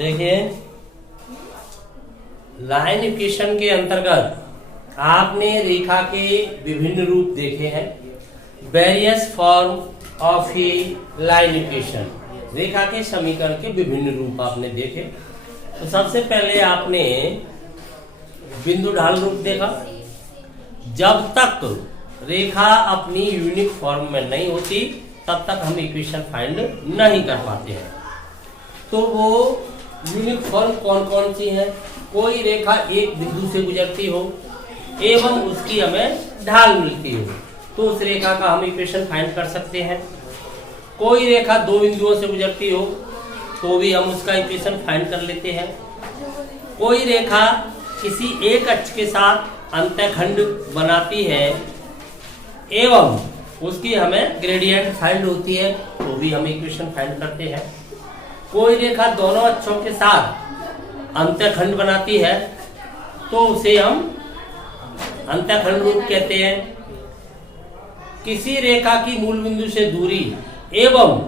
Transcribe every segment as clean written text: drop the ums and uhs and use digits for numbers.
देखिए, line equation के अंतर्गत आपने रेखा के विभिन्न रूप देखे हैं। Various form of a line equation, रेखा के समीकरण के विभिन्न रूप आपने देखे। तो सबसे पहले आपने बिंदु ढाल रूप देखा। जब तक रेखा अपनी यूनिक फॉर्म में नहीं होती तब तक हम इक्वेशन फाइंड नहीं कर पाते हैं। तो वो यूनिक फॉर्म कौन कौन सी है? कोई रेखा एक बिंदु से गुजरती हो एवं उसकी हमें ढाल मिलती हो तो उस रेखा का हम इक्वेशन फाइंड कर सकते हैं। कोई रेखा दो बिंदुओं से गुजरती हो तो भी हम उसका इक्वेशन फाइंड कर लेते हैं। कोई रेखा किसी एक अक्ष के साथ अंतःखंड बनाती है एवं उसकी हमें ग्रेडियंट फाइंड होती है तो भी हम इक्वेशन फाइंड करते हैं। कोई रेखा दोनों अक्षों के साथ अंतःखंड बनाती है तो उसे हम अंतःखंड रूप कहते हैं। किसी रेखा की मूल बिंदु से दूरी एवं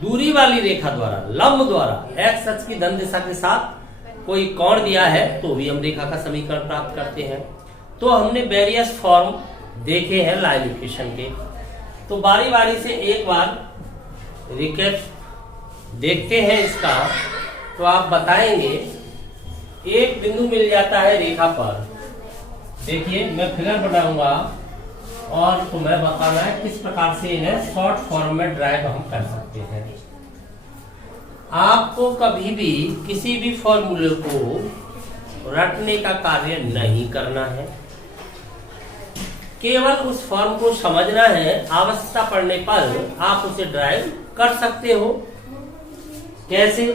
दूरी वाली रेखा द्वारा लंब द्वारा एक्स अक्ष की धन दिशा के साथ कोई कोण दिया है तो भी हम रेखा का समीकरण प्राप्त करते हैं। तो हमने वेरियस फॉर्म देखे हैं लाइन इक्वेशन के। तो बारी बारी से एक बार रिकेप देखते हैं इसका। तो आप बताएंगे, एक बिंदु मिल जाता है रेखा पर। देखिए, मैं फिगर बनाऊंगा और तुम्हें बताना है किस प्रकार से इन्हें शॉर्ट फॉर्म में ड्राइव हम कर सकते हैं। आपको कभी भी किसी भी फॉर्मूले को रटने का कार्य नहीं करना है, केवल उस फॉर्म को समझना है। आवश्यकता पड़ने पर आप उसे ड्राइव कर सकते हो। कैसे?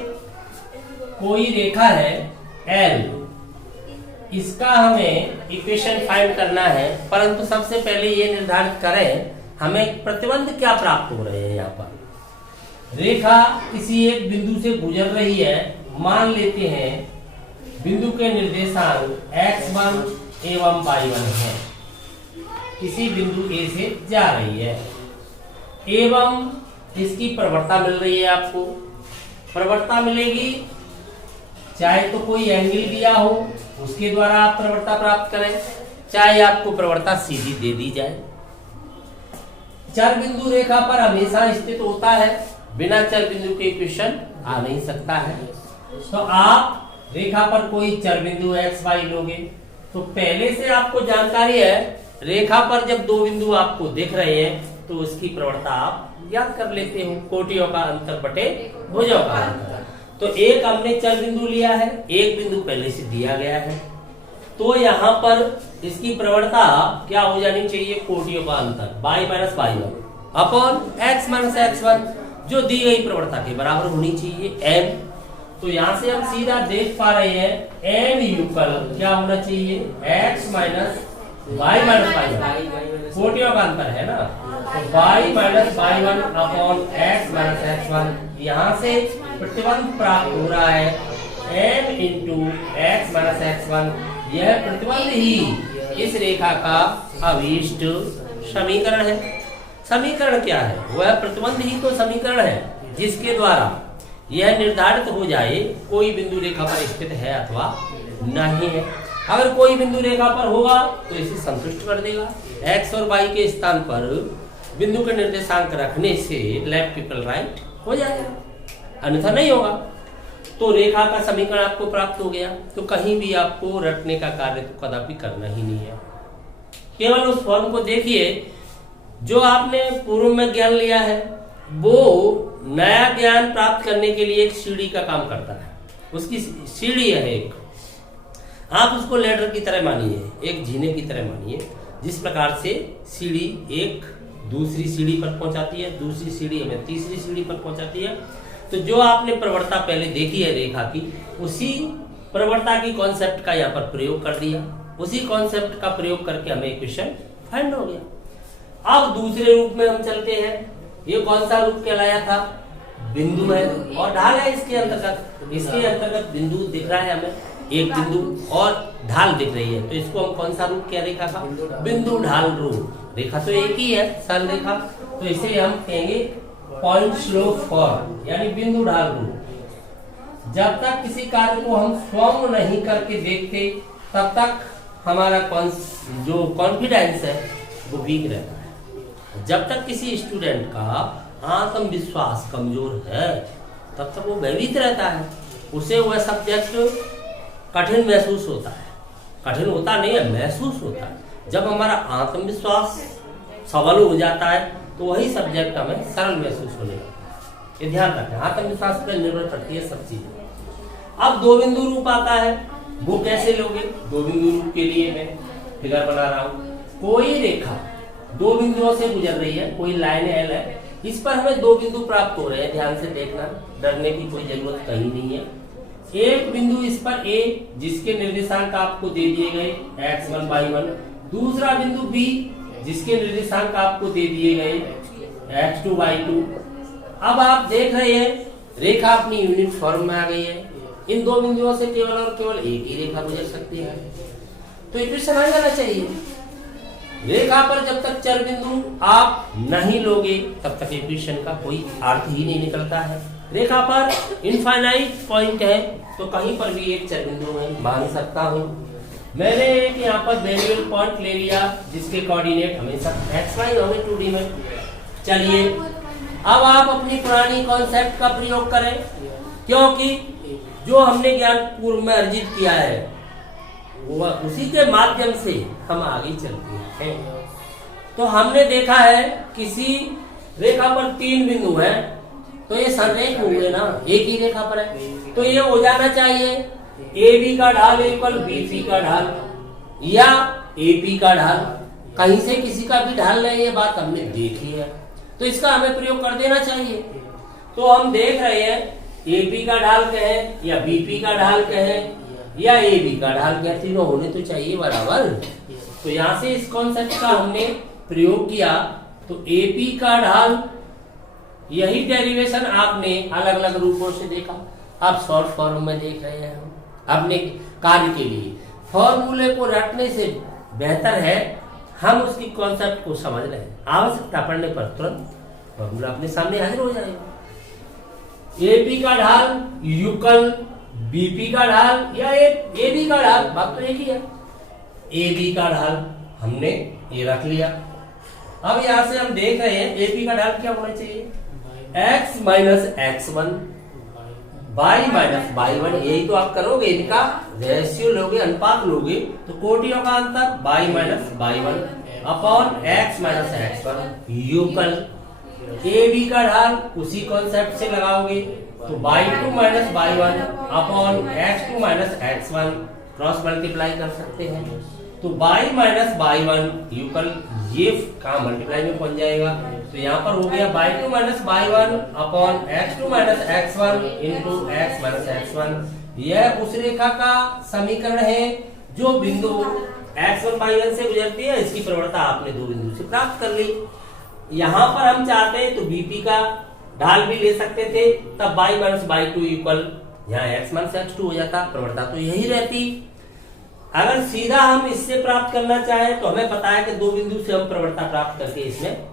कोई रेखा है L, इसका हमें इक्वेशन फाइंड करना है, परंतु सबसे पहले ये निर्धारित करें हमें प्रतिबंध क्या प्राप्त हो रहे हैं। यहाँ पर रेखा किसी एक बिंदु से गुजर रही है। मान लेते हैं बिंदु के निर्देशांक x1 एवं y1 है। किसी बिंदु A से जा रही है एवं इसकी प्रवणता मिल रही है। आपको प्रवणता मिलेगी, चाहे तो कोई एंगल दिया हो उसके द्वारा आप प्रवणता प्राप्त करें, चाहे आपको प्रवणता सीधी दे दी जाए। चर बिंदु रेखा पर हमेशा स्थित होता है, बिना चर बिंदु के इक्वेशन आ नहीं सकता है। तो आप रेखा पर कोई चर बिंदु एक्स वाई लोगे तो पहले से आपको जानकारी है, रेखा पर जब दो बिंदु आपको दिख रहे हैं तो उसकी प्रवणता आप याद कर लेते हो, कोटियों का अंतर बटे भुजों का अंतर। तो एक हमने चर बिंदु लिया है, एक बिंदु पहले से दिया गया है, तो यहाँ पर इसकी प्रवणता क्या हो जानी चाहिए? कोटियों का अंतर y minus y1 upon x minus x1 जो दी गई प्रवणता के बराबर होनी चाहिए m। तो यहाँ से हम सीधा देख पा रहे हैं m युगल क्या होना चाहिए? x minus y minus y1, कोटियों का अंतर है ना। तो y minus y1 upon x minus x1, यहाँ से प्रतिबंध प्राप्त हो रहा है m into x minus x1। यह प्रतिबंध ही इस रेखा का अभीष्ट समीकरण है। समीकरण क्या है? वह प्रतिबंध ही तो समीकरण है जिसके द्वारा यह निर्धारित हो जाए कोई बिंदु रेखा पर स्थित है अथवा नहीं है। अगर कोई बिंदु रेखा पर होगा तो इसे संतुष्ट कर देगा। x और y के स्थान पर बिंदु के निर्देशांक रखने से लेफ्ट इक्वल राइट हो जाएगा, अन्यथा नहीं होगा। तो रेखा का समीकरण आपको प्राप्त हो गया। तो कहीं भी आपको रटने का कार्य तो कदापि करना ही नहीं है, केवल उस फॉर्म को देखिए। जो आपने पूर्व में ज्ञान लिया है वो नया ज्ञान प्राप्त करने के लिए एक सीढ़ी का काम करता है। उसकी सीढ़ी है एक, आप उसको लेडर की तरह मानिए, एक जीने की तरह मानिए। जिस प्रकार से सीढ़ी एक दूसरी सीढ़ी पर पहुंचाती है, दूसरी सीढ़ी हमें तीसरी सीढ़ी पर पहुंचाती है। तो जो आपने प्रवणता पहले देखी है रेखा की, उसी प्रवणता की कॉन्सेप्ट का यहाँ पर प्रयोग कर दिया, उसी कॉन्सेप्ट का प्रयोग करके हमें इक्वेशन फाइंड हो गया। अब दूसरे रूप में हम चलते हैं। ये कौन सा रूप कहलाया था? बिंदु है और ढाल है इसके अंतर्गत। इसके अंतर्गत बिंदु दिख रहा है हमें, एक बिंदु और ढाल दिख रही है, तो इसको हम कौन सा रूप क्या रेखा का? बिंदु ढाल रूप। रेखा तो एक ही है, सरल रेखा, तो इसे हम कहेंगे पॉइंट स्लोप फॉर्म, यानी बिंदु ढाल रूप। जब तक किसी कार्य को हम स्वयं नहीं करके देखते तब तक हमारा जो कॉन्फिडेंस है वो वीक रहता है। जब तक किसी स्टूडेंट का आत्मविश्वास कमजोर है तब तक वो भयभीत रहता है, उसे वह सब्जेक्ट कठिन महसूस होता है। कठिन होता नहीं है, महसूस होता है। जब हमारा आत्मविश्वास सबल हो जाता है तो वही सब्जेक्ट हमें सरल महसूस होने लगता है। ये ध्यान रखें, आत्मविश्वास पर निर्भर करती है सब चीजें। अब दो बिंदु रूप आता है, वो कैसे लोगे? दो बिंदु रूप के लिए मैं फिगर बना रहा हूं। कोई रेखा दो बिंदुओं से गुजर रही है, कोई लाइन एल है, इस पर हमें दो बिंदु प्राप्त हो रहे हैं। ध्यान से देखना, डरने की कोई जरूरत कहीं नहीं है। एक बिंदु इस पर ए जिसके निर्देशांक आपको दे दिए गए x1 y1, दूसरा बिंदु बी जिसके निर्देशांक आपको दे दिए गए x2 y2। अब आप देख रहे हैं रेखा अपनी यूनिट फॉर्म में आ गई है। इन दो बिंदुओं से केवल और केवल एक ही रेखा गुजर सकती है, तो इक्वेशन आ जाना चाहिए। रेखा पर जब तक चर बिंदु आप नहीं लोगे तब तक इक्वेशन का कोई अर्थ ही नहीं निकलता है। रेखा पर इनफाइनाइट पॉइंट है तो कहीं पर भी एक चर बिंदु में मान सकता हूं। मैंने एक यहाँ पर वेरिएबल पॉइंट ले लिया जिसके कोऑर्डिनेट हमेशा xy होंगे 2D में। चलिए अब आप अपनी पुरानी कॉन्सेप्ट का प्रयोग करें, क्योंकि जो हमने ज्ञान पूर्व में अर्जित किया है वह उसी के माध्यम से हम आगे चलते हैं। तो हमने देखा है किसी रेखा पर तीन बिंदु हैं, तो ये संरेख हुए ना, एक ही रेखा पर है, तो ये हो जाना चाहिए AB का ढाल इक्वल BC का ढाल या AP का ढाल। कहीं से किसी का भी ढाल नहीं, ये बात हमने देखी है, तो इसका हमें प्रयोग कर देना चाहिए। तो हम देख रहे हैं AP का ढाल कहें या BP का ढाल कहें या AB का ढाल कहें, तीनों होने तो चाहिए बराबर। तो यहाँ से इस कॉन्सेप्ट का हमने प्रयोग किया, तो AP का ढाल, यही डेरिवेशन आपने अलग अलग रूपों से देखा, आप शॉर्ट फॉर्म में देख रहे हैं। अपने कार्य के लिए फॉर्मूले को रटने से बेहतर है हम उसकी कॉन्सेप्ट को समझ रहे हैं। आवश्यकता पड़ने पर तुरंत फॉर्मूला अपने सामने हाजिर हो जाएगा। AP का ढाल युगल BP का ढाल या AB का ढाल, बात तो एक ही है। AB का ढाल हमने ये रख लिया। अब यहां से हम देख रहे हैं AP का ढाल क्या होना चाहिए, x minus x1 y minus y1। यही तो आप करोगे, इनका रेशियो लोगे, अनुपात लोगे, तो कोटियों का अंतर y minus y1 upon x minus x1 युगल AB का ढाल उसी कॉन्सेप्ट से लगाओगे, तो y2 minus y1 upon x2 minus x1 cross multiply कर सकते हैं, तो y माइनस y1 युगल ये काम मल्टीप्लाई में पहुंच जाएगा। तो यहाँ पर हो गया y2 minus y1 upon x2 minus x1 into x minus x1। यह उस रेखा का समीकरण है जो बिंदु x1 y1 से गुजरती है। इसकी प्रवणता आपने दो बिंदु से प्राप्त कर ली। यहाँ पर हम चाहते हैं तो BP का ढाल भी ले सकते थे, तब y माइनस y2 इक्वल यहाँ x माइनस x2 हो जाता, प्रवणता तो यही रहती। अगर सीधा हम इससे प्राप्त करना चाहें तो हमें पता है कि दो बिंदु से हम प्रवणता प्राप्त करके इसमें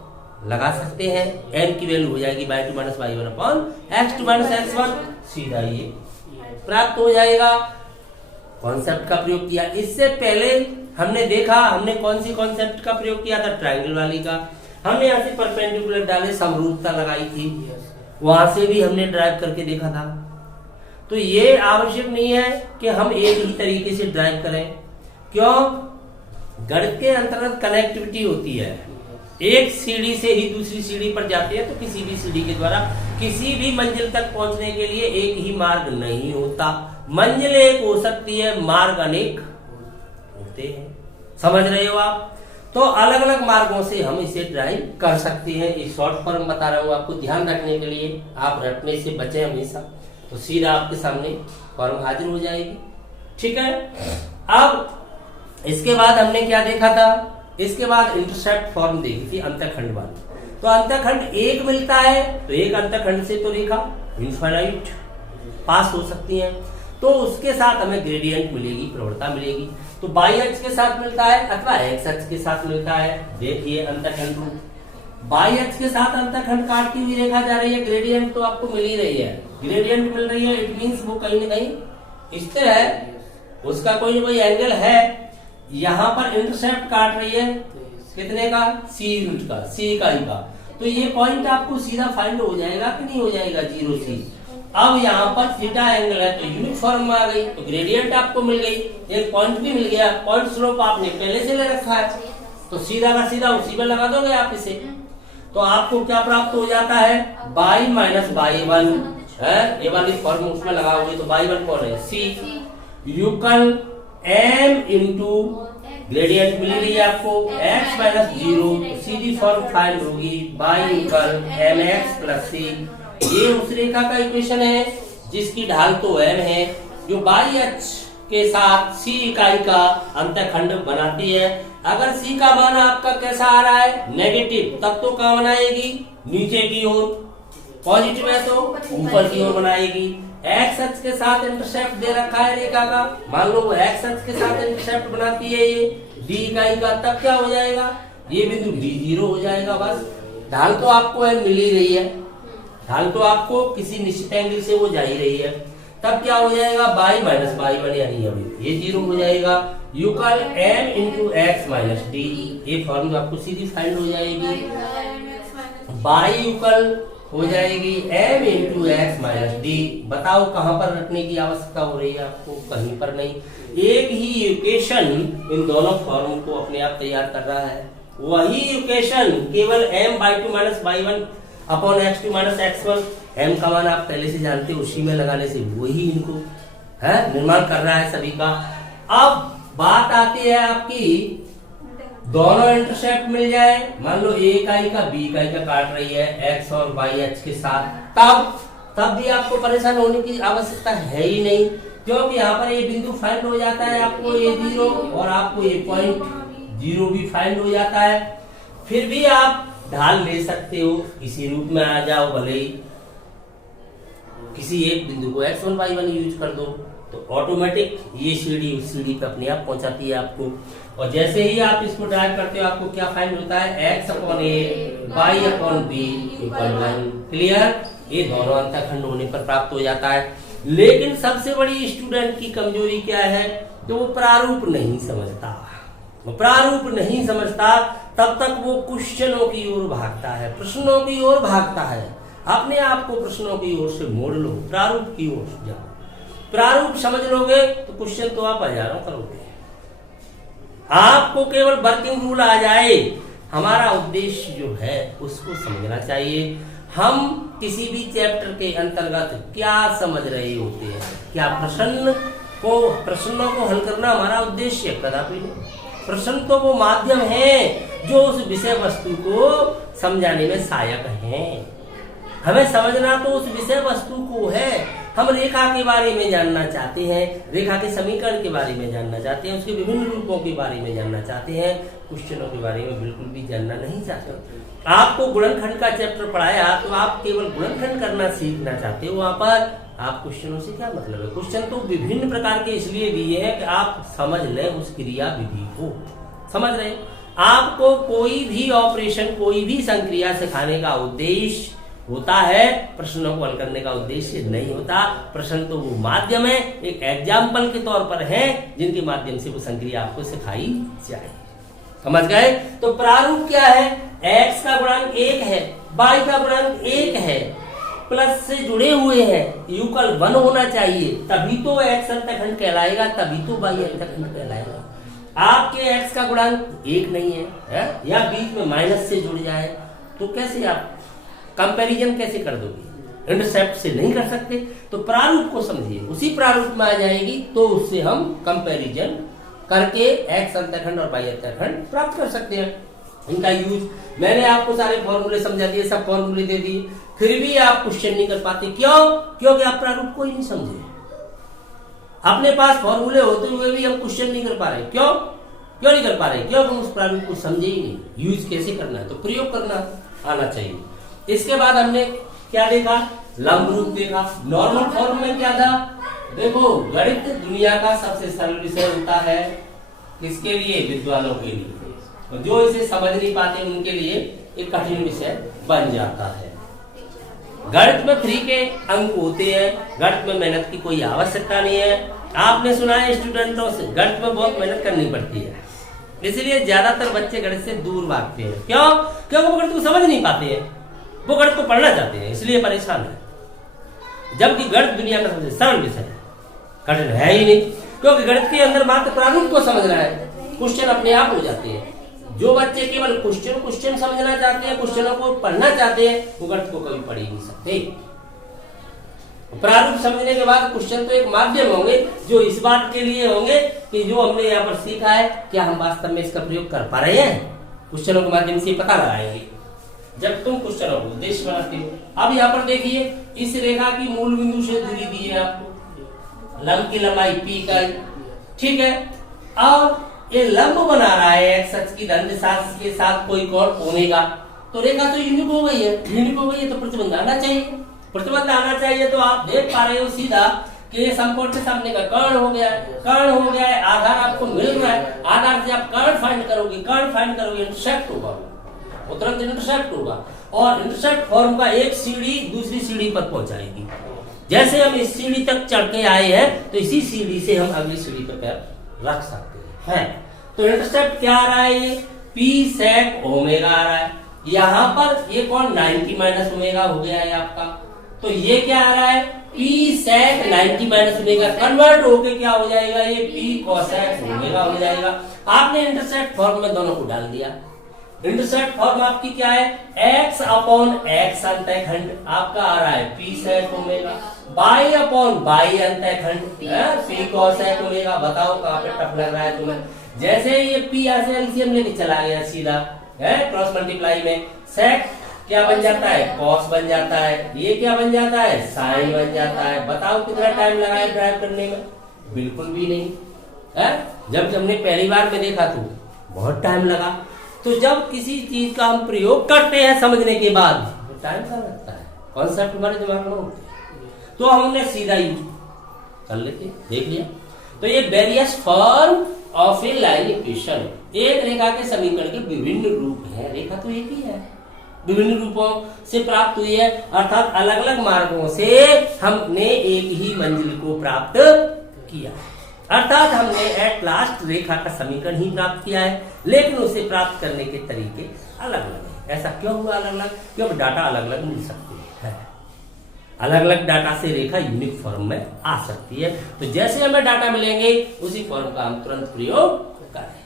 लगा सकते हैं। n की वैल्यू हो जाएगी y2 minus y1 upon x2 minus x1, सीधा ये प्राप्त हो जाएगा। कॉन्सेप्ट का प्रयोग किया। इससे पहले हमने देखा, हमने कौन सी कॉन्सेप्ट का प्रयोग किया था, ट्रायंगल वाली का। हमने यहाँ से परपेंडिकुलर डाले, समरूपता लगाई थी, वहां से भी हमने ड्राइव करके देखा था। तो ये आवश्यक नहीं है कि हम एक ही तरीके से ड्राइव करें, क्यों? गणित के अंतर्गत कनेक्टिविटी होती है। एक सीढ़ी से ही दूसरी सीढ़ी पर जाते हैं, तो किसी भी सीढ़ी के द्वारा किसी भी मंजिल तक पहुंचने के लिए एक ही मार्ग नहीं होता। मंजिल एक हो सकती है, मार्ग अनेक होते हैं। समझ रहे हो आप? तो अलग अलग मार्गों से हम इसे ड्राइव कर सकते हैं। ये शॉर्ट फॉर्म बता रहा हूं आपको ध्यान रखने के लिए, आप रटने से बचे हमेशा, तो सीधा आपके सामने फॉर्म हाजिर हो जाएगी। ठीक है। अब इसके बाद हमने क्या देखा था, इसके बाद इंटरसेप्ट फॉर्म देखी थी अंतःखंड वाली। तो अंतःखंड एक मिलता है, तो एक अंतःखंड से तो रेखा इनफाइनाइट पास हो सकती है, तो उसके साथ हमें ग्रेडियंट मिलेगी, प्रवणता मिलेगी। तो y अक्ष के साथ मिलता है अथवा x अक्ष के साथ मिलता है। देखिए अंतःखंड बाई अक्ष के साथ अंतःखंड काटती हुई रेखा जा रही है, ग्रेडियंट तो आपको मिल ही रही है, ग्रेडियंट मिल रही है, इट मींस वो कहीं ना कहीं इस तरह है, उसका कोई ना कोई एंगल है, यहाँ पर इंटरसेप्ट काट रही है कितने का, सी रूट का, सी इकाई का, तो ये पॉइंट आपको सीधा फाइंड हो जाएगा कि नहीं हो जाएगा, 0 सी। अब यहाँ पर थीटा एंगल है तो यूनिट फॉर्म में आ गई, तो ग्रेडियंट आपको मिल गई, एक पॉइंट भी मिल गया, पॉइंट स्लोप आपने पहले से ले रखा है, तो सीधा का सीधा उसी में लगा दोगे आप इसे, तो आपको क्या प्राप्त हो जाता है, बाई माइनस बाई वन है, ये वाली फॉर्म उसमें लगाओगे तो बाई वन कौन है, C, equal M into gradient मिल रही है आपको x माइनस 0, सीधी फॉर्म फाइंड होगी by equal M X plus C. ये उस रेखा का इक्वेशन है जिसकी ढाल तो m है, जो बाई अक्ष के साथ c इकाई का अंतःखंड बनाती है। अगर c का मान आपका कैसा आ रहा है, नेगेटिव, तब तो कहाँ बनाएगी, नीचे की ओर, पॉजिटिव है तो ऊपर की ओर बनाएगी। एक्स अक्ष के साथ इंटरसेप्ट दे रखा है रेखा का, मान लो एक्स अक्ष के साथ इंटरसेप्ट बनाती है ये डी इकाई का, तब क्या हो जाएगा, ये बिंदु डी 0 हो जाएगा। बस ढाल तो आपको एम मिल ही रही है, ढाल तो आपको किसी निश्चित एंगल से वो जा ही रही है, तब क्या हो जाएगा, बाई माइनस बाई वन, यानी अभी ये 0 हो जाएगा। यूकल M into x minus d, ये फॉर्मूला आपको सीधी फाइंड हो जाएगी, बाई यूकल हो जाएगी m into x minus D. बताओ कहां पर रखने की आवश्यकता हो रही है आपको, कहीं पर नहीं, एक ही इक्वेशन इन दोनों फॉर्म को अपने आप तैयार कर रहा है, वही इक्वेशन केवल m y two minus y one upon x two minus x one, m का मान आप पहले से जानते हो, उसी में लगाने से वही इनको है निर्माण कर रहा है सभी का। अब बात आती है आपकी, दोनों इंटरसेप्ट मिल जाए, मान लो ए इकाई का बी इकाई का काट रही है एक्स और वाई अक्ष के साथ, तब भी आपको परेशान होने की आवश्यकता है ही नहीं, क्योंकि यहाँ पर ये बिंदु फाइंड हो जाता है आपको, ये 0 और आपको ये पॉइंट 0 भी फाइंड हो जाता है। फिर भी आप ढाल ले सकते हो, इसी रूप में आ जाओ, भले ही किसी एक बिंदु को x1 y1 यूज कर दो, तो ऑटोमेटिक ये सीढ़ी उस सीढ़ी पे अपने आप पहुंचाती है आपको। और जैसे ही आप इसको ड्राइव करते हो आपको क्या फाइंड होता है, x upon a y upon b equal 1। Clear, ये दोनों अंतःखंड होने पर प्राप्त हो जाता है। लेकिन सबसे बड़ी स्टूडेंट की कमजोरी क्या है, तो वो प्रारूप नहीं समझता, वो प्रारूप नहीं समझता, तब तक वो क्वेश्चनों की ओर भागता है, प्रश्नों की ओर भागता है। अपने आप को प्रश्नों की ओर से मोड़ लो, प्रारूप की ओर जाओ। प्रारूप समझ लोगे तो क्वेश्चन तो आप हजारों करोगे, आपको केवल वर्किंग रूल आ जाए। हमारा उद्देश्य जो है उसको समझना चाहिए। हम किसी भी चैप्टर के अंतर्गत क्या समझ रहे होते हैं, क्या प्रश्नों को हल करना हमारा उद्देश्य कदापि नहीं। प्रश्न तो वो माध्यम है जो उस विषय वस्तु को समझाने में सहायक है। हमें समझना तो उस विषय वस्तु को है। हम रेखा के बारे में जानना चाहते हैं, रेखा के समीकरण के बारे में जानना चाहते हैं, उसके विभिन्न रूपों के बारे में जानना चाहते हैं, क्वेश्चनों के बारे में बिल्कुल भी जानना नहीं चाहते। आपको गुणनखंड का चैप्टर पढ़ाया तो आप केवल गुणनखंड करना सीखना चाहते हो, वहां पर आप क्वेश्चनों से क्या मतलब है। क्वेश्चन तो विभिन्न प्रकार के इसलिए दिए हैं कि आप समझ लें उस क्रिया विधि को, समझ रहे। आपको कोई भी ऑपरेशन, कोई भी संक्रिया सिखाने का उद्देश्य होता है, प्रश्नों को हल करने का उद्देश्य नहीं होता। प्रश्न तो वो माध्यम है, एक एग्जाम्पल के तौर पर है, जिनके माध्यम से वो संक्रिया आपको सिखाई जाए। समझ गए। तो प्रारूप क्या है, x का गुणांक 1 है, y का गुणांक 1 है, प्लस से जुड़े हुए हैं, यूकल 1 होना चाहिए, तभी तो x अंतःखंड कहलाएगा, तभी तो y अंतःखंड कहलाएगा। आपके x का गुणांक 1 नहीं है, या बीच में माइनस से जुड़ जाए, तो कैसे आप कंपैरिजन कैसे कर दोगे, इंटरसेप्ट से नहीं कर सकते। तो प्रारूप को समझिए, उसी प्रारूप में आ जाएगी तो उससे हम कंपैरिजन करके x अंतःखंड और y अंतःखंड प्राप्त कर सकते हैं। इनका यूज मैंने आपको सारे फॉर्मूले समझा दिए, सब फॉर्मूले दे दिए, फिर भी आप क्वेश्चन नहीं कर पाते। क्यों? क्योंकि आप प्रारूप को ही नहीं समझे। अपने पास फॉर्मूले होते हुए भी हम क्वेश्चन नहीं कर पा रहे। क्यों नहीं कर पा रहे? क्योंकि हम उस प्रारूप को समझे ही नहीं। यूज कैसे करना है, तो प्रयोग करना आना चाहिए। इसके बाद हमने क्या देखा, लंब रूप देखा। नॉर्मल फॉर्म में क्या था, देखो गणित दुनिया का सबसे सरल विषय होता है, किसके लिए, विद्वानों के लिए। जो इसे समझ नहीं पाते उनके लिए एक कठिन विषय बन जाता है। गणित में फ्री के अंक होते हैं, गणित में मेहनत की कोई आवश्यकता नहीं है। आपने सुना है स्टूडेंटों से गणित में बहुत मेहनत करनी पड़ती है, इसलिए ज्यादातर बच्चे गणित से दूर भागते हैं। क्यों? क्योंकि वो गणित को समझ नहीं पाते हैं, वो गणित को पढ़ना चाहते हैं, इसलिए परेशान है। जबकि गणित दुनिया का सबसे सरल विषय है, कठिन है ही नहीं, क्योंकि गणित के अंदर मात्र प्रारूप को समझना है, क्वेश्चन अपने आप हो जाते हैं। जो बच्चे केवल क्वेश्चन समझना चाहते हैं, क्वेश्चनों को पढ़ना चाहते हैं, वो गणित को कभी पढ़ ही नहीं सकते। प्रारूप समझने के बाद क्वेश्चन तो एक माध्यम होंगे जो इस बात के लिए होंगे कि जो हमने यहाँ पर सीखा है क्या हम वास्तव में इसका प्रयोग कर पा रहे हैं। क्वेश्चनों के माध्यम से पता लगाएंगे जब तुम क्वेश्चनों को उद्देश्य बनाते हो। अब यहाँ पर देखिए, इस रेखा की मूल बिंदु से दूरी दी है आपको, लंब की लंबाई p का, ठीक है। और ये लंब बना रहा है एक्स अक्ष की धन दिशा के साथ कोई कोण ओमेगा, तो रेखा तो यूनिक हो गई है, यूनिक हो गई है तो प्रतिबंध आना चाहिए। प्रतिबंध आना चाहिए तो आप देख पा रहे हो सीधा कि ये समकोण के सामने का कर्ण हो गया है, कर्ण हो गया है, आधार आपको मिल रहा है, आधार से आप कर्ण फाइंड करोगे, कर्ण फाइंड करोगे, इंटरसेक्ट होगा, वो तुरंत इंटरसेप्ट होगा और इंटरसेप्ट फॉर्म का एक सीढ़ी दूसरी सीढ़ी पर पहुंचाएगी। जैसे हम इस सीढ़ी तक चढ़ के आए हैं तो इसी सीढ़ी से हम अगली सीढ़ी पर पैर रख सकते हैं। तो इंटरसेप्ट क्या आ रहा है, ये पी सेक ओमेगा आ रहा है। यहाँ पर ये कौन 90 माइनस ओमेगा हो गया है आपका, तो ये क्या आ रहा है पी सेक 90 माइनस ओमेगा कन्वर्ट होके क्या हो जाएगा, ये पी कोसेक ओमेगा हो जाएगा। आपने इंटरसेप्ट फॉर्म में दोनों को डाल दिया। इंटरसेप्ट फॉर्म आपकी क्या है, x अपॉन x अंतःखंड आपका आ रहा है P sec omega, y upon y अंतःखंड पी कोसेक ओमेगा। बताओ कहाँ पे टफ लग रहा है तुम्हें। जैसे ये p यहाँ से एलसीएम लेके चला गया सीधा है क्रॉस मल्टीप्लाई में, सेक क्या बन जाता है, कॉस बन जाता है, ये क्या बन जाता है, साइन बन जाता है। बताओ कितना टाइम लगा है ड्राइव करने में, बिल्कुल भी नहीं है। जब हमने पहली बार में देखा तो बहुत टाइम लगा। तो जब किसी चीज का हम प्रयोग करते हैं समझने के बाद तो टाइम कहाँ लगता है, कॉन्सेप्ट हमारे दिमाग में होते हैं, तो हमने सीधा यूज कर लेते, देख लिया। तो ये various form of a line equation, एक रेखा के समीकरण के विभिन्न रूप है। रेखा तो एक ही है, विभिन्न रूपों से प्राप्त हुई है, अर्थात अलग अलग मार्गों से हमने एक ही मंजिल को प्राप्त किया, अर्थात हमने एट लास्ट रेखा का समीकरण ही प्राप्त किया है, लेकिन उसे प्राप्त करने के तरीके अलग अलग है। ऐसा क्यों हुआ अलग अलग, क्योंकि डाटा अलग अलग मिल सकते हैं, अलग अलग डाटा से रेखा यूनिक फॉर्म में आ सकती है। तो जैसे हमें डाटा मिलेंगे उसी फॉर्म का हम तुरंत प्रयोग करें।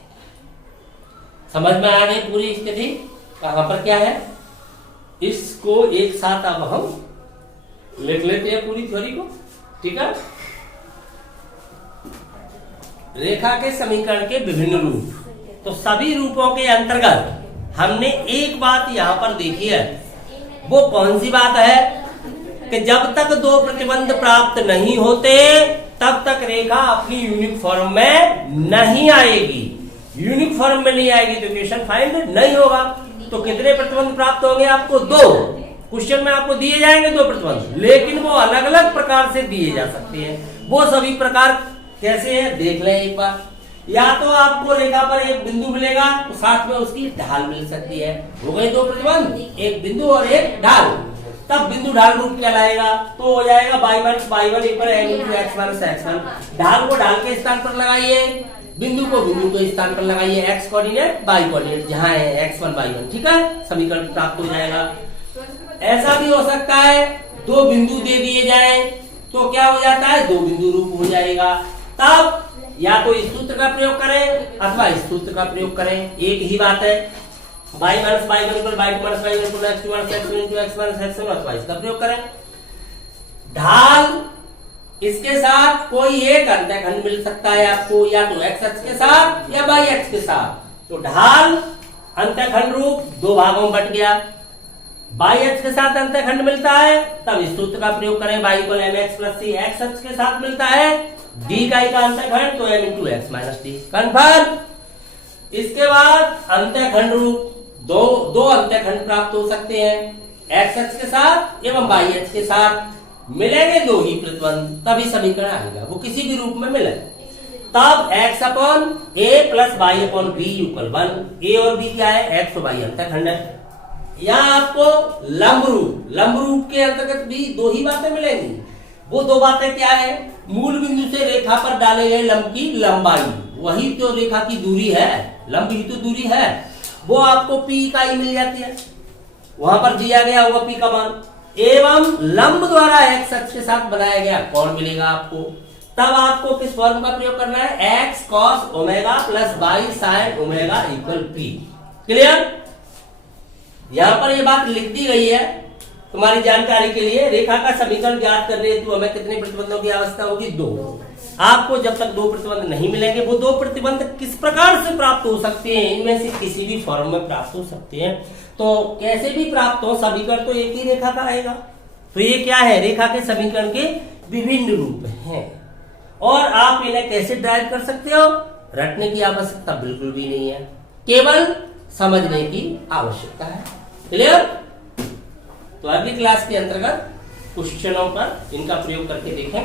समझ में आ गई पूरी स्थिति, कहां पर क्या है, इसको एक साथ अब हम लिख लेते हैं पूरी थ्योरी को, ठीक है। रेखा के समीकरण के विभिन्न रूप, तो सभी रूपों के अंतर्गत हमने एक बात यहां पर देखी है, वो कौन सी बात है कि जब तक दो प्रतिबंध प्राप्त नहीं होते तब तक रेखा अपनी यूनिक फॉर्म में नहीं आएगी। यूनिक फॉर्म में नहीं आएगी तो इक्वेशन फाइंड नहीं होगा। तो कितने प्रतिबंध प्राप्त होंगे आपको, दो। क्वेश्चन में आपको दिए जाएंगे दो प्रतिबंध, लेकिन वो अलग अलग प्रकार से दिए जा सकते हैं। वो सभी प्रकार कैसे है देख लें एक बार। या तो आपको रेखा पर एक बिंदु मिलेगा तो साथ में उसकी ढाल मिल सकती है, हो गए दो प्रतिबंध, एक बिंदु और एक ढाल। तब बिंदु ढाल रूप कहलाएगा, तो हो जाएगा y minus y1 equal x minus x1। ढाल को ढाल के स्थान पर लगाइए, बिंदु को बिंदु के स्थान पर लगाइए, x कोऑर्डिनेट y कोऑर्डिनेट जहां है x1 y1, ठीक है, समीकरण प्राप्त हो जाएगा। ऐसा भी हो सकता है दो बिंदु दे दिए जाए तो क्या हो जाता है, दो बिंदु रूप हो जाएगा। तब या तो इस सूत्र का प्रयोग करें अथवा इस सूत्र का प्रयोग करें, एक ही बात है। y minus y1 equal y2 minus y1 equal x2 minus x1 into x minus x1 अथवा इसका प्रयोग करें। ढाल इसके साथ कोई एक अंतःखंड मिल सकता है आपको, या तो x अक्ष के साथ या y अक्ष के साथ। तो ढाल अंतःखंड रूप दो भागों में बट गया, y अक्ष के साथ अंतःखंड मिलता है तब इस सूत्र का प्रयोग करें, y equal mx plus c। x अक्ष के साथ मिलता है d का अंतःखंड तो m into x minus d, confirm. इसके बाद अंतःखंड रूप दो अंतःखंड प्राप्त हो सकते हैं, x अक्ष के साथ एवं y अक्ष के साथ मिलेंगे दो ही प्रतिबंध, तभी समीकरण आएगा, वो किसी भी रूप में मिले। तब x अपॉन a plus y upon b equal 1। A और बी क्या है? x और y अंतःखंड है। यहाँ आपको लंब रूप के अंतर्गत भी दो ही बातें मिलेंगी। वो दो बातें क्या है? मूल बिंदु से रेखा पर डाले गए लंब की लंबाई, वही जो रेखा की दूरी है, लंब ही तो दूरी है, वो आपको p इकाई मिल जाती है, वहां पर दिया गया होगा p का मान, एवं लंब द्वारा x अक्ष के साथ बनाया गया कोण मिलेगा आपको। तब आपको किस फॉर्म का प्रयोग करना है? x cos omega plus y sin omega equal p। Clear? यहां पर ये बात लिख दी गई है तुम्हारी जानकारी के लिए। रेखा का समीकरण ज्ञात करने हेतु हमें कितने प्रतिबंधों की आवश्यकता होगी? 2। आपको जब तक 2 प्रतिबंध नहीं मिलेंगे, वो 2 प्रतिबंध किस प्रकार से प्राप्त हो सकते हैं? इनमें से किसी भी फॉर्म में प्राप्त हो सकते हैं। तो कैसे भी प्राप्त हो, समीकरण तो एक ही रेखा का आएगा। तो ये क्या है? रेखा के समीकरण के विभिन्न रूप हैं और आप इन्हें कैसे ड्राइव कर सकते हो? रटने की आवश्यकता बिल्कुल भी नहीं है, केवल समझने की आवश्यकता है। क्लियर? तो अगली क्लास के अंतर्गत क्वेश्चनों पर इनका प्रयोग करके देखें।